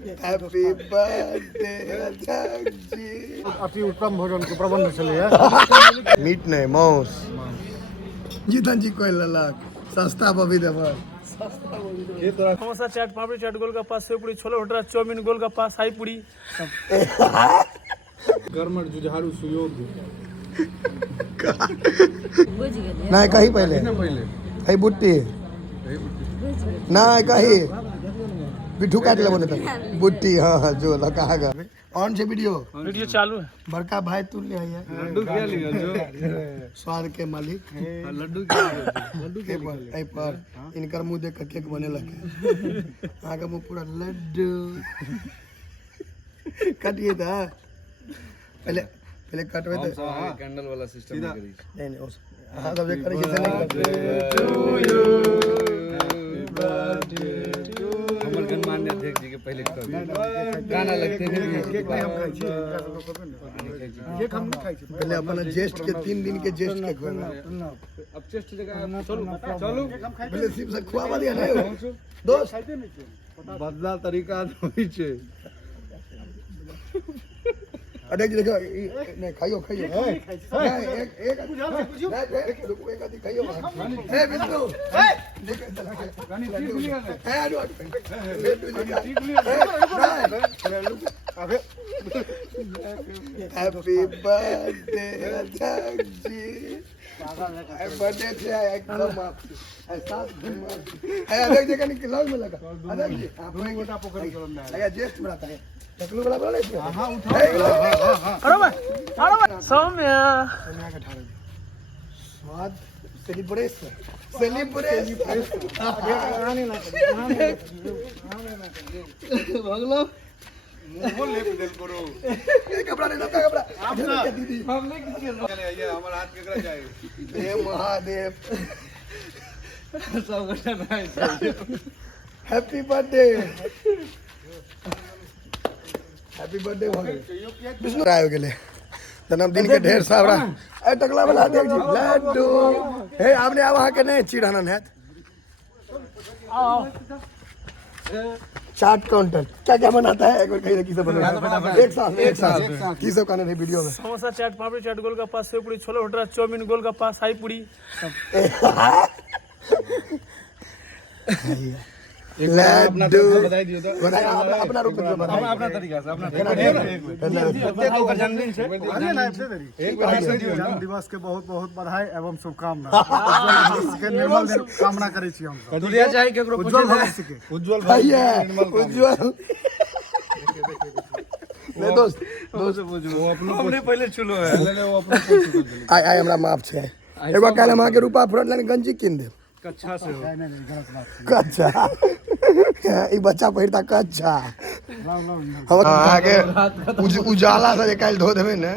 happy birthday अति उत्तम भोजन के प्रबंध चले मीट नहीं मांस जीतन जी कोई ललक सस्ता बबी देवर समोसा चाट पापड़ी चाट गोलगप्पा सेव पूरी छोले भटूरा चाउमीन गोलगप्पा शाही पूरी कर्मठ जुझारू सुयोग नहीं कहीं पहले कहीं बुट्टी नहीं कहीं बिठू काट लेबो नहीं बुट्टी हाँ हाँ जो लगा ऑन से वीडियो चालू है बड़का भाई तू ले आया लड्डू क्या लिया जो स्वाद के मालिक लड्डू क्या लड्डू क्या पर इनकर मुंह देख कर केक बने लगे आगे मुंह पूरा लड्डू काटिए था पहले पहले कटवे तो कैंडल वाला सिस्टम नहीं नहीं हाँ सब देख करेंगे हमर गणमान्य अध्यक्ष जी के पहले गाना लगते हैं केक हम खाई पहले अपना जेस्ट के 3 दिन के जेस्ट के खुआ अब चेस्ट जगह चलो पहले सिर्फ से खुआ दिया नहीं दोस्त बदला तरीका होई छे अरे देखो नहीं खाइयो खाइयो एक आदि खाइयो ए बिट्टू हैप्पी बर्थडे जी बर्थडे थे एकदम ऐसा अलग जगह निकल में लगा अलग जी आप गोटा पोखरी लगा जेस्ट बनाता है टकलू वाला बोले हां उठा अरे भाई सौम्या स्वाद सेलिब्रेशन भगलो मुंह लेप देल करो कपड़ा नहीं नका कपड़ा दीदी हमने किसी ये हमारा हाथ केकरा जाए हे महादेव सब गोटा नहीं हैप्पी बर्थडे विष्णु राय के लिए जन्मदिन के ढेर सारा ए टकला वाला देख जी लड्डू हे आपने आ वहां के नहीं चिड़ानन है चाट काउंटर क्या क्या बनाता है एक बार कहीं किसे बनाता एक साथ किसे खाने नहीं वीडियो में समोसा चाट पापड़ी चाट गोलगप्पा सेव पूरी छोले भटूरा चाउमीन गोलगप्पा शाही पूरी लड्डू बधाई दियो तो अपना रूप में अपना तरीका से अपना जन्मदिन से एक बार जन्म दिवस के बहुत बहुत बधाई एवं शुभकामना के निर्मल कामना करै छी हम दुनिया चाहे केकरो उज्जवल भविष्य के उज्जवल उज्जवल नहीं दोस्त वो अपने पहले चुलो है वो अपने आई हमरा माफ छै एक बार काल हम आके रूपा फ्रंट लाइन गंजी किन दे कच्छा से हो कच्चा ई बच्चा पहिरता कच्चा हम आगे उजाला से काल धो देबे ने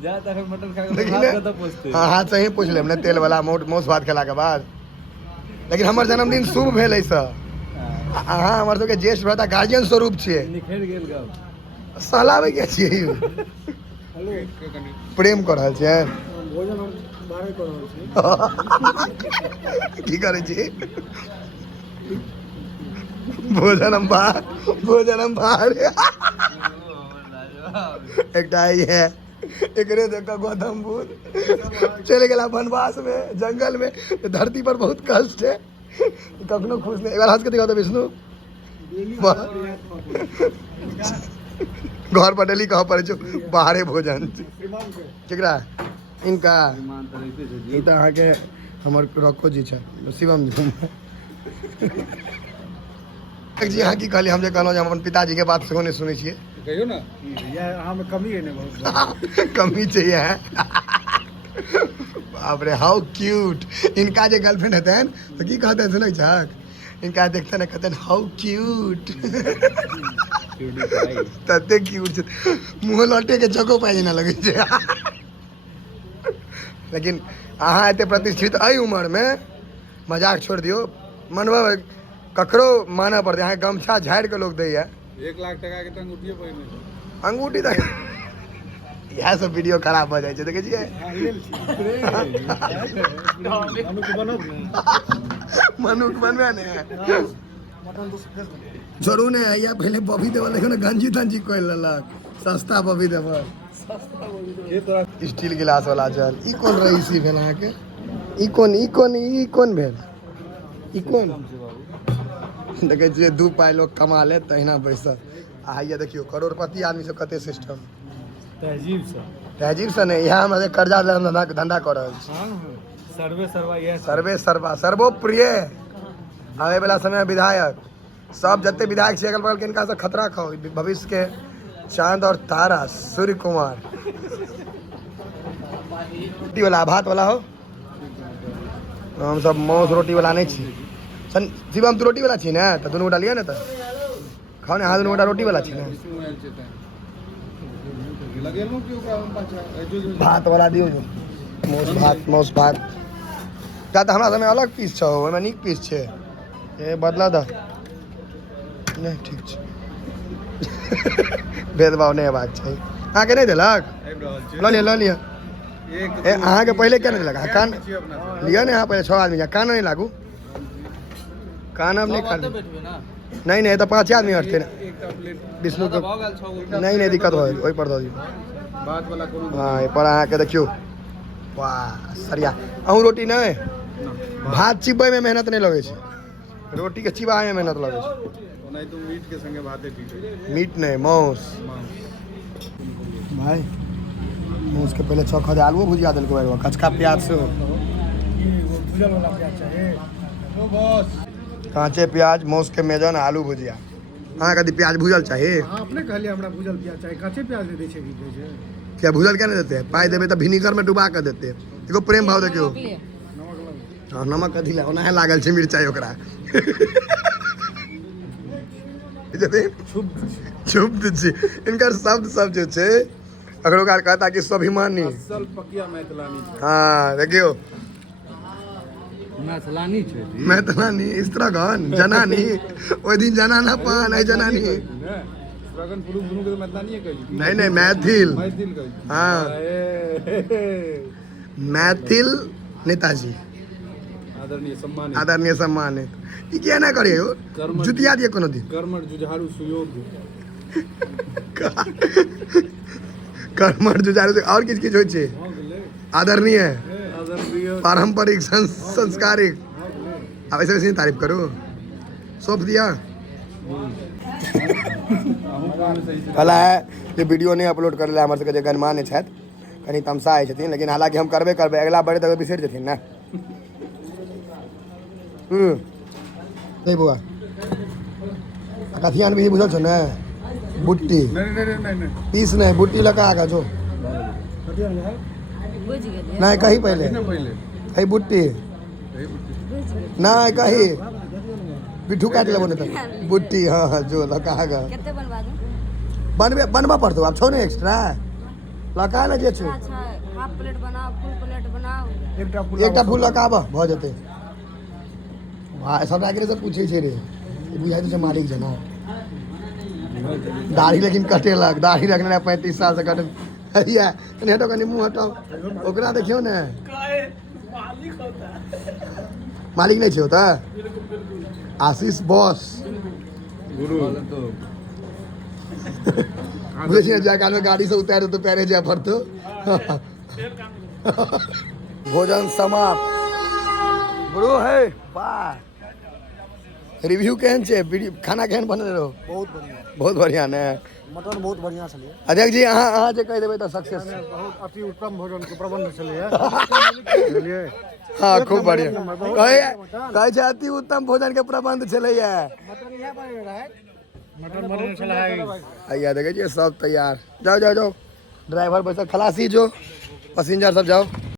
ज्यादा मटन खा के हाथ कत पोछते हां हाथ से ही पूछ लेब ने तेल वाला मौस भात खेला के बाद लेकिन हमर जन्मदिन शुभ भेल है सर हां हमर सब के ज्येष्ठ भ्राता गार्जियन स्वरूप छियै निखर गेल गाँव सहलावे के छियै प्रेम कर रहल छियै भोजन हम बाहर कर रहल छी की करे छी भोजन हम बाहर एकटा आई है एकरे देख गौतम बुद्ध चले गेला वनवास में जंगल में धरती पर बहुत कष्ट है कखनो खुश नहीं एक बार हंस के दिखाओ तो विष्णु घर पर डेली कहाँ पर बाहरे भोजन केकरा इनका ई त अहाँके हमर रखो जी छै शिवम जी जी अहाँ की कहलियै हम जे कहलहुँ जे हम अपन पिताजी के बात सेहो नहि सुनै छियै कहियो ना ये हम कमी है ने बहुत कमी चाहिए है बाप रे हाउ क्यूट इनका जे गर्लफ्रेंड हेतन तो की कहतन सुनै छक इनका देखते ने कहतन हाउ क्यूट तते क्यूट छै मुँह लौटे के जगह पाइ ना लगे छै लेकिन अहाँ एते प्रतिष्ठित एहि उम्र में मजाक छोड़ दियो मनवा ककरो मानऽ पड़तै अहाँ गमछा झाड़ि के लोग दैया 1 लाख टका के अंगूठिए पहिने अंगूठी तक इएह सब वीडियो खराब भऽ जाइ छै देखै छियै मनुख बनबे ने जरूर ने या पहले बॉबी देवल लेकिन गंजी तंजी कोई ललक सस्ता बॉबी देवल स्टील गिलास वाला जल ई कौन रईसी भेल अहाँ के ई कौन भेल ई कौन देखे छियै 2 पाइ लोग कमा ले तहिना बैसल आ ये देखियो करोड़पति आदमी सब कते सिस्टम तहजीब से नहीं यहाँ में कर्जा धंधा कर रहल छी सर्वे सर्वा सर्वोप्रिय आवे वाला समय में विधायक सब जते विधायक छै अगल बगल के इनका से खतरा खाओ भविष्य के चांद और तारा सूर्य कुमार रोटी वाला भात वाला हो हम सब मांस रोटी वाला नहीं छी सन शिवम तू रोटी वाला छी ना तो दोनों गोटा लिया ना तो खाओ ना हाँ दोनों गोटा रोटी वाला छी ना भात वाला दियो जो मांस भात क्या तो हमारा समय अलग पीस छो ओहिमे नीक पीस छै ए बदला द नहीं ठीक छै भेदभाव नहीं हेबाक चाही अहाँके नहीं देलक लऽ लिअ ए अहाँके पहले क्या नहीं देलक कान लिअ ने अहाँ पहले 6 आदमी कान नहीं लागू कान अब नहीं काट नहीं तो 5 आदमी हटते विष्णु के नहीं दिक्कत हो ओहि पर दऽ दियौ हाँ एहि पर अहाँके देखियौ वाह सरिया अहूँ रोटी नहीं भात चिबे में मेहनत नहीं लगे छै रोटी के चिबाए में मेहनत लगे छै नहीं तो मीट के संगे भाते ठीक है मीट नहीं मांस भाई मांस के पहले 6 खदे आलू भुजिया देल के बाद कचका प्याज से भुजल वाला प्याज चाहिए ओ बॉस कांचे प्याज मांस के मेजन आलू भुजिया अहाँ कदी प्याज भुजल चाहिए हां अपने कहलिए हमरा भुजल प्याज चाहिए कांचे प्याज दे दै छै की कहै छै क्या भुजल क्या नहीं देते हैं पाई देवे तो विनीगर में डुबा कर देते हैं देखो प्रेम भाव देखियो हाँ नमक कथी ला ओना लागल छै मिरचाई ओकरा शुभ छी इनकर शब्द सब जो छे अगर ओकर कहता कि स्वाभिमानी असल पकिया मैथिलानी हाँ देखियो मैथिलानी छै मैथिलानी स्त्रगन जनानी ओइ दिन जनाना पान है जनानी स्त्रगन पुरुष दुनू के मैथिलानी कहै नहीं मैथिल कहै हाँ मैथिल नेताजी आदरणीय सम्मानित ई क्या ना करे हो जुतिया दिए कोनो दिन कर्मठ जुझारू सुयोग्य कर्मठ जुझारू और किछ किछ होय छै आदरणीय पारंपरिक संस्कारिक अब ऐसे वैसे तारीफ करो सौंप दिया कला है ये वीडियो नहीं अपलोड कर हमर सबके जे गणमान्य छथि कनी तमसाए छथिन लेकिन हालांकि हम करबे अगला बड़े तक बिसरि जेथिन ना नहीं बुआ कथियान भी बुझल छो ने बुट्टी नहीं पीस नहीं बुट्टी लगा आगा जो नहीं कही पहले कही बुट्टी नहीं कही पिट्ठू काट लेबो ने त बुट्टी हाँ जो लगा आगा बनबा पड़तो अब छो ने एक्स्ट्रा लगा ना जे छो हाफ प्लेट बनाओ फुल प्लेट बनाओ एकटा फूल लगाब भ जेतै भाई सब आगे से पूछे छे रे बुझाई छै मालिक जना दाढ़ी लेकिन कटेलक दाढ़ी रखने 35 साल से कटे हैया ने हटो कनी मुंह हटाओ ओकरा देखियो ने मालिक होता है मालिक नहीं छै होता आशीष बॉस गुरु बुझे छी जा काल में गाड़ी से उतारे तो पैरे जा पड़तो भोजन समाप्त गुरु है वाह रिव्यू केहन छै खाना केहन बनल रहो बहुत बढ़िया ने मटन बहुत बढ़िया छलै अध्यक्ष जी अहाँ जे कह देबै तऽ सक्सेस बहुत अति उत्तम भोजन के प्रबंध छलै बुझलियै हाँ खूब बढ़िया कहै छै अति उत्तम भोजन के प्रबंध छलैया मटन बढ़िया छलै आइया देखै छियै सब तैयार जाओ ड्राइवर बैसल खलासी जो पैसेंजर सब जाओ